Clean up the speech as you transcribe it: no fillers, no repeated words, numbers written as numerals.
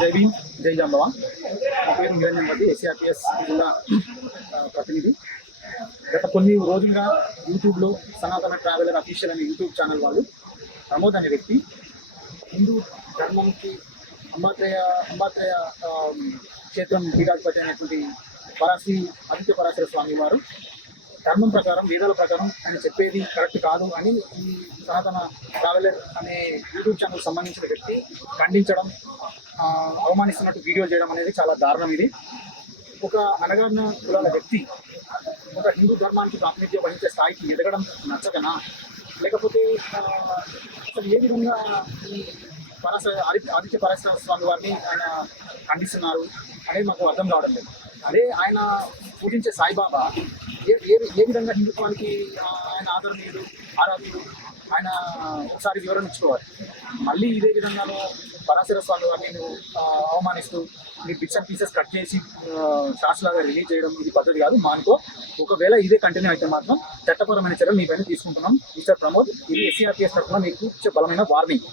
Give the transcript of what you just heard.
జై భీమ్, జై జాంబవ. నా పేరు నిరంజన్ రెడ్డి, ఎస్ఆర్పిఎస్ జిల్లా ప్రతినిధి. గత కొన్ని రోజులుగా యూట్యూబ్లో సనాతన ట్రావెలర్ అఫీషియల్ అనే యూట్యూబ్ ఛానల్ వాళ్ళు ప్రమోద్ అనే వ్యక్తి హిందూ ధర్మంకి అంబాత్రేయ క్షేత్రం పీఠాధిపతి అనేటువంటి ఆదిత్య పరాశర స్వామి వారు ధర్మం ప్రకారం, వేదాల ప్రకారం ఆయన చెప్పేది కరెక్ట్ కాదు అని ఈ సనాతన ట్రావెలర్ అనే యూట్యూబ్ ఛానల్ సంబంధించిన వ్యక్తి ఖండించడం, అవమానిస్తున్నట్టు వీడియోలు చేయడం అనేది చాలా దారుణం. ఇది ఒక అణగారిన కులాల వ్యక్తి ఒక హిందూ ధర్మానికి ప్రాతినిధ్యం వహించే స్థాయికి ఎదగడం నచ్చకనా, లేకపోతే అసలు ఏ విధంగా ఈ ఆదిత్య పరాశర స్వామి వారిని ఆయన ఖండిస్తున్నారు అనేది మాకు అర్థం కావడం లేదు. అదే ఆయన పూజించే సాయిబాబా ఏ విధంగా హిందుత్వానికి ఆయన ఆరాధనలు ఆయన ఒకసారి వివరణ ఇచ్చుకోవాలి. మళ్ళీ ఇదే విధంగాను పరాశర స్వామి వారిని అవమానిస్తూ మీ బిట్స్ అండ్ పీసెస్ కట్ చేసి షార్ట్స్ లాగా రిలీజ్ చేయడం ఇది పద్ధతి కాదు. మానుకో, ఒకవేళ ఇదే కంటిన్యూ అయితే మాత్రం చట్టపరమైన చర్యలు మీ పైన తీసుకుంటున్నాం. మిస్టర్ ప్రమోద్, ఇది ఎస్సీఆర్పీఎస్ తరఫున మీకు బలమైన వార్నింగ్.